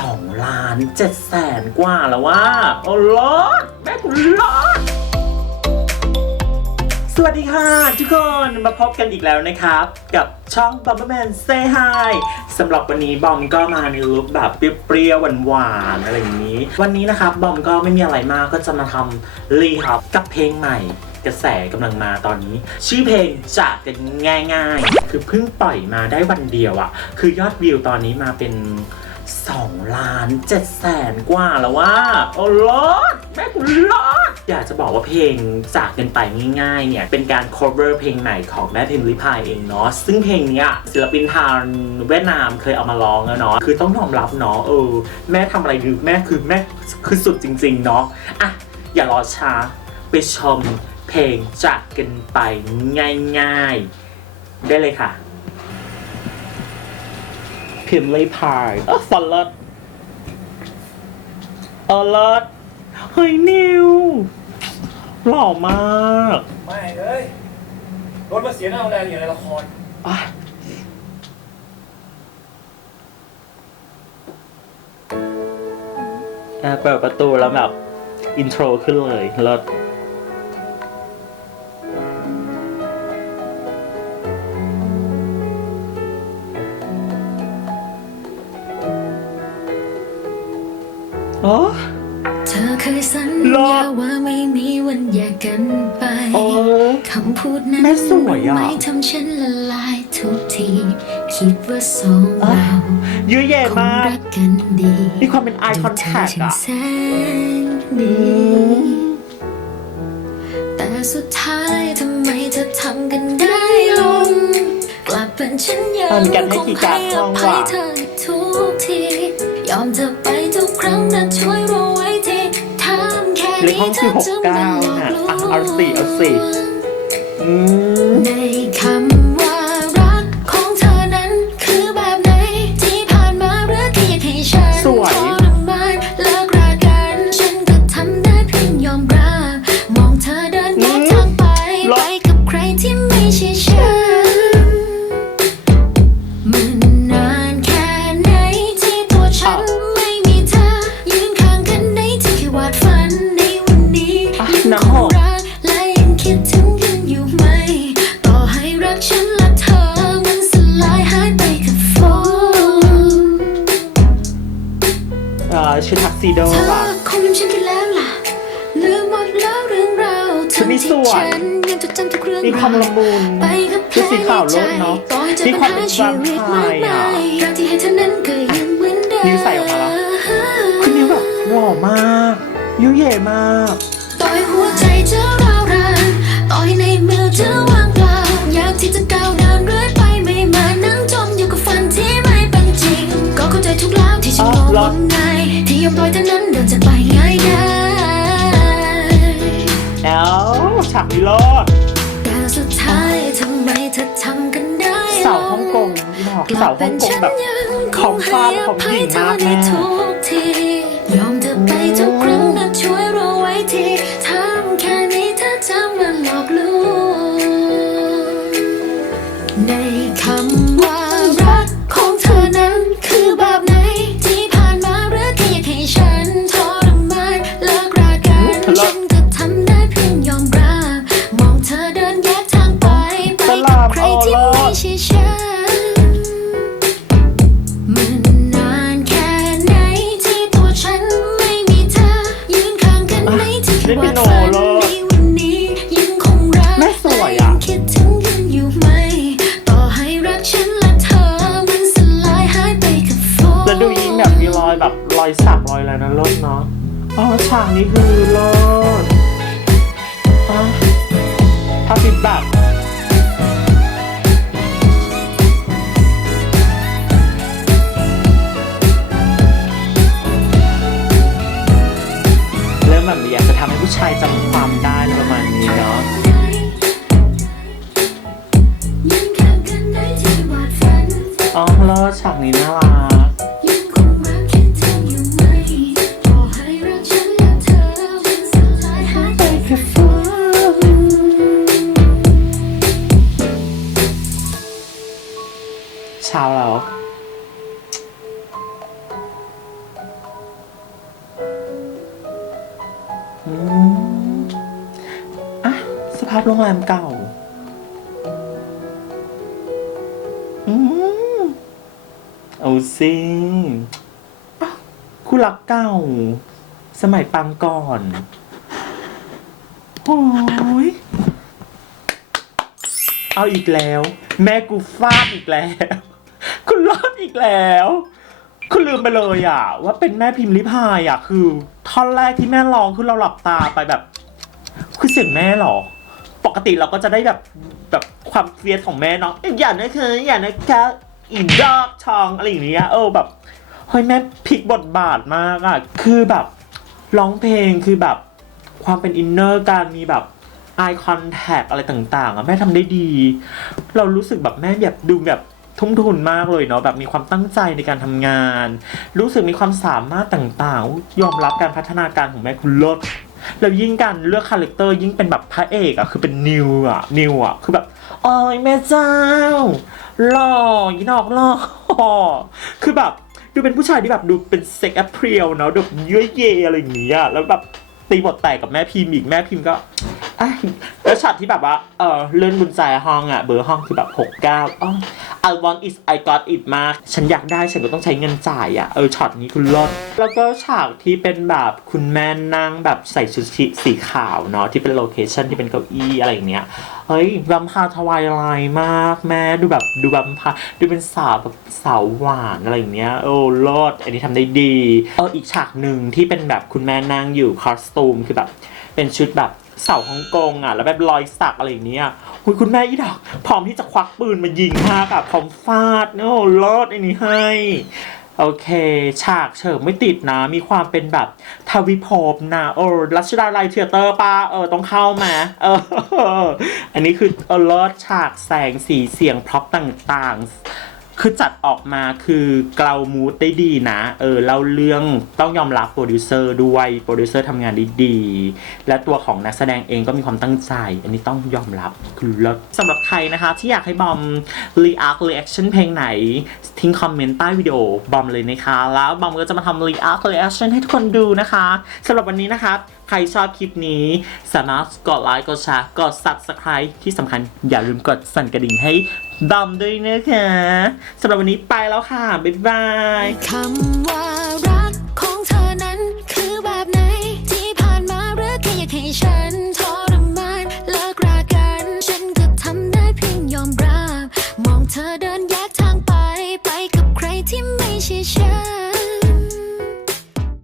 2ล้าน7แสนกว่าแล้วว่าโอ้ลดแม่คุณลดสวัสดีค่ะ ทุกคนมาพบกันอีกแล้วนะครับ กับช่อง b o m b e r Man Say Hi สำหรับวันนี้บอมก็มาในลุคแบบเปรี้ยวๆหวานๆอะไรอย่างนี้ วันนี้นะครับบอมก็ไม่มีอะไรมากก็จะมาทำรีฮับกับเพลงใหม่กระแสกำลังมาตอนนี้ ชื่อเพลงจากกันง่าย ๆ คือเพิ่งปล่อยมาได้วันเดียวอะ คือยอดวิวตอนนี้มาเป็น 2 ล้าน7แสนกว่าแล้วว่า โอ้ลดแม่คุณลดอยากจะบอกว่าเพลงจากกันไปง่ายๆเนี่ย เป็นการ cover เพลงใหม่ของแม่พิมพ์ลิพายเองเนาะซึ่งเพลงเนี้ยศิลปินทางเวียดนามเคยเอามาร้องแล้วเนาะคือต้องยอมรับเนาะเออ แม่ทำอะไรคือแม่คือแม่คือสุดจริงๆเนาะอะอย่ารอช้าไปชมเพลงจากกันไปง่ายๆ ได้เลยค่ะ พิมพ์เลยพายเออฟอนเลดเออเลดเฮ้ยนิว หล่อมากไม่เอ้ยรถมาเสียหน้าโรงแรมอย่างในละคร อะอะเปิดประตูแล้วแบบ อินโทรขึ้นเลยเลิศ โอ้เธอเคยสัญหรอญาว่าไม่มีวันแยกกันไปโอ้คำพูดนั้นแม่สวยอะไม่ทำฉันละลายทุกที คิดว่าสองอะเราเยอะแยะคงมากรักกันดีมีความเป็น eye ดู contact เธออะช่างแสนดีแต่สุดท้ายทำไมเธอทำกันได้ลง กลับเป็นฉันยังมันกันให้คงกี่การให้ท่อองภัยว่ะเธอทุกทีย อมเธอไปทุกครั้งนะช่วยรู้ไว้ทีทำแค่เลขนี้ห้องเธคืออหกจะเก้ามาหลอกน่ะลวอะงเอาสี่เอาสี่อืม ใน เอ่อชุดทักซิโดเธอว่ะคงลืมฉันไปแล้วล่ะลืมหมดแล้วเรื่องราวชุดนี้ทั้งสที่วยฉันยังจดจำทุกเรื่องมีความราวละมุนไปกับเพลชุดสีงขาวในโลใจดเนาะต่อให้จะมีเป็นความหาเป็นชีวิตมากแวมไพร์มาอะยรักที่ให้เท่านั้นก็ยังเหมือนเดิมนิ้วใส่ออกมาแล้วคุณนิวแบบหล่อมากยิ้วเย่มากต่อยหัวใจจะร้าวรานต่อยในมือจะว่างเปล่าอยากที่จะก้าวเดินเรื่อยไปไม่มานั่งจมอยู่กับฝันที่ไม่เป็นจริง ก็เข้าใจทุกแล้วที่ฉันอ๋มอองเหรอว่าง่า ยอมปล่อยเท่านั้นเดินจะไปง่ายง่ายแอลฉากนี้รอดแต่สุดท้ายทำไมเธอทำกันได้สาวฮ่องกงบอกสาวฮ่องกงแบบของฟ้าของหญิงมากแม่ สักรอยอะไรนะเลิศเนาะอ๋อฉากนี้คือเลิศอะถ้าปิดแบบเริ่มแบบอยากจะทำให้ผู้ชายจำ อืมอะ สภาพโรงแรมเก่า อืมเอาสิอะคู่รักเก่า สมัยปังก่อนโอ้ยเอาอีกแล้ว แม่กูฟาดอีกแล้ว คุณรอดอีกแล้ว คุณลืมไปเลยอะ ว่าเป็นแม่พิมพ์ลิพายอะ คือท่อนแรกที่แม่ร้องคือเราหลับตาไปแบบ คือเสียงแม่เหรอ ปกติเราก็จะได้แบบแบบความเฟียสของแม่เนาะอย่านะคะออย่านะคะอีดอกทองอะไรอย่างเงี้ยเออแบบเฮ้ยแม่พลิกบทบาทมากอะคือแบบร้องเพลงคือแบบความเป็นอินเนอร์การมีแบบ eye contact อะไรต่าง ๆอะแม่ทำได้ดี เรารู้สึกแบบแม่แบบดูแบบ ทุ่มทุนมากเลยเนาะแบบมีความตั้งใจในการทำงาน รู้สึกมีความสามารถต่างๆ ยอมรับการพัฒนาการของแม่คุณเลิศแล้วยิ่งการเลือกคาแรคเตอร์ยิ่งเป็นแบบพระเอกอะคือเป็นนิวอะนิวอะคือแบบโอ้ยแม่เจ้าหล่อยีนอกหล่อคือแบบดูเป็นผู้ชายที่แบบดูเป็นเซ็กแอปเรียลเนาะแบบเย้ยเยอะไรอย่างเงี้ยแล้วแบบตีบทแตกกับแม่พิมพ์อีกแม่พิมพ์ก็ แล้วช็อตที่แบบว่า เออเลื่อนกุญแจห้องอะ เบอร์ห้องคือแบบหกเก้าอ๋อ I want it I got it มาก ฉันอยากได้ฉันก็ต้องใช้เงินจ่ายอะ เออช็อตนี้คุณรอดแล้วก็ฉากที่เป็นแบบคุณแม่นั่งแบบใส่ชุดสีขาวเนาะที่เป็นโลเคชั่นที่เป็นเก้าอี้อะไรอย่างเงี้ย เฮ้ยบัมพาทวายไลน์มากแม่ดูแบบดูบัมพาดูเป็นสาวแบบสาวหวานอะไรอย่างเงี้ย โอ้รอดอันนี้ทำได้ดี เอออีกฉากหนึ่งที่เป็นแบบคุณแม่นั่งอยู่คอสตูมคือแบบเป็นชุดแบบ เสาฮ่องกงอะ แล้วแบบรอยสักอะไรอย่างเนี้ยคุยคุณแม่อีดอกพร้อมที่จะควักปืนมายิงมากอะพร้อมฟาดโอ้รอดอันนี้ให้ โอเค ฉากเฉิมไม่ติดนะ มีความเป็นแบบทวิภพนะเออรัชดาลัยเทเตอร์ป้าเออต้องเข้ามาเออ อันนี้คือเออลิศฉากแสงสีเสียงพร็อพต่างๆ คือจัดออกมาคือเกลามูดได้ดีนะ เออเล่าเรื่องต้องยอมรับโปรดิวเซอร์ด้วยโปรดิวเซอร์ทำงานได้ดี และตัวของนักแสดงเองก็มีความตั้งใจ อันนี้ต้องยอมรับคือเลิศสำหรับใครนะคะ ที่อยากให้บอมรีอาร์ครีแอคชั่นเพลงไหน ทิ้งคอมเมนต์ใต้วิดีโอบอมเลยนะคะ แล้วบอมก็จะมาทำรีอาร์ครีแอคชั่นให้ทุกคนดูนะคะสำหรับวันนี้นะคะใครชอบคลิปนี้ สามารถกดไลค์กดแชร์กด subscribe ที่สำคัญอย่าลืมกดสั่นกระดิ่งให้ดอมด้วยนะคะสำหรับวันนี้ไปแล้วค่ะ บ๊ายบายคำว่า